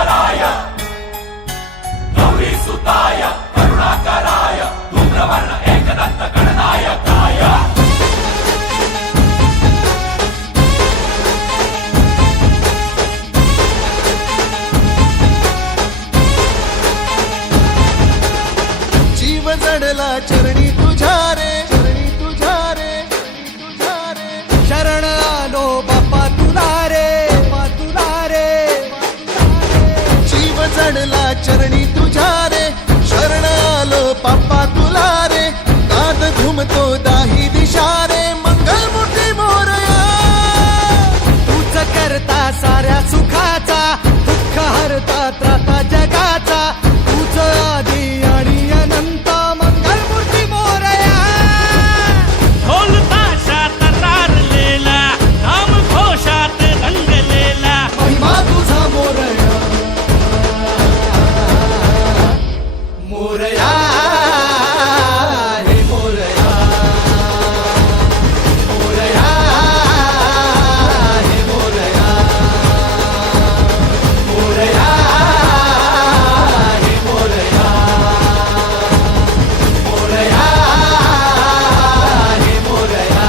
दिगंबराय गौरी सुताय करुणाकराय धूम्रवर्ण एकदंत गणनायकाय जीव जडला चरणी तुझ्या रे, चरणी तुझ्या रे, शरण आलो बाप्पा तुला रे, बाप्पा तुला रे. जीव जडला चरणी तुझ्या रे, शरण आलो बाप्पा तुला रे. नाद घुमतो दाही दिशा रे, मंगलमूर्ती मोरया. तूच करता साऱ्या सुखाचा, दुःख हरता त्राता जगाचा. तूच आदी आणि अनंत, मंगलमूर्ती मोरया. ढोल ताशात तारलेला, नाम घोषात रंगलेला. महिमा तुझा मोरया, मोरया हे मोरया, मोरया हे मोरया, मोरया हे मोरया, मोरया हे मोरया.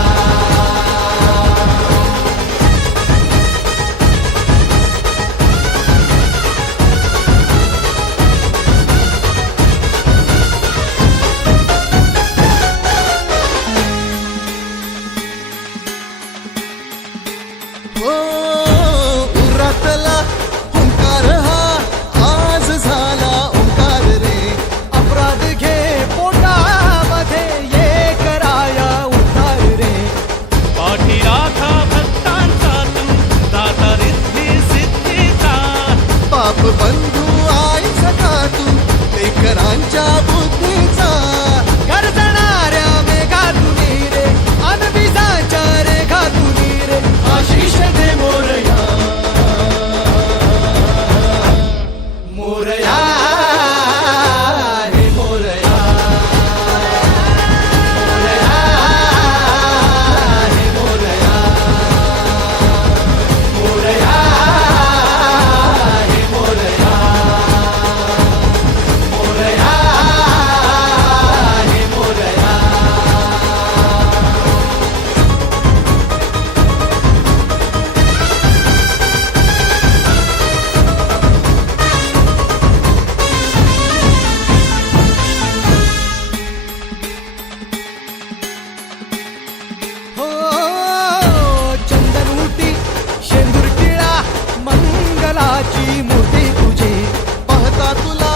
हो उरातला ओंकार हा आज झाला ओंकार रे. अपराध घे पोटामध्ये, ये कराया उद्धार रे. पाठी राखा भक्तांचा तू, दाता रिद्धी सिद्धीचा. पाप बंधू आई सखा तू, लेकरांच्या बुद्धीचा. गर्जणाऱ्या मेघातुनी रे, अनबिजाच्या रेखातुनी रे. आशिष दे मोरया, मोरया हे मोरया, मोरया हे मोरया, मोरया हे मोरया, मोरया हे मोरया. हो चंदनउटी शेंदूर टिळा, मंगलाची मूर्ती तुझी. पाहता तुला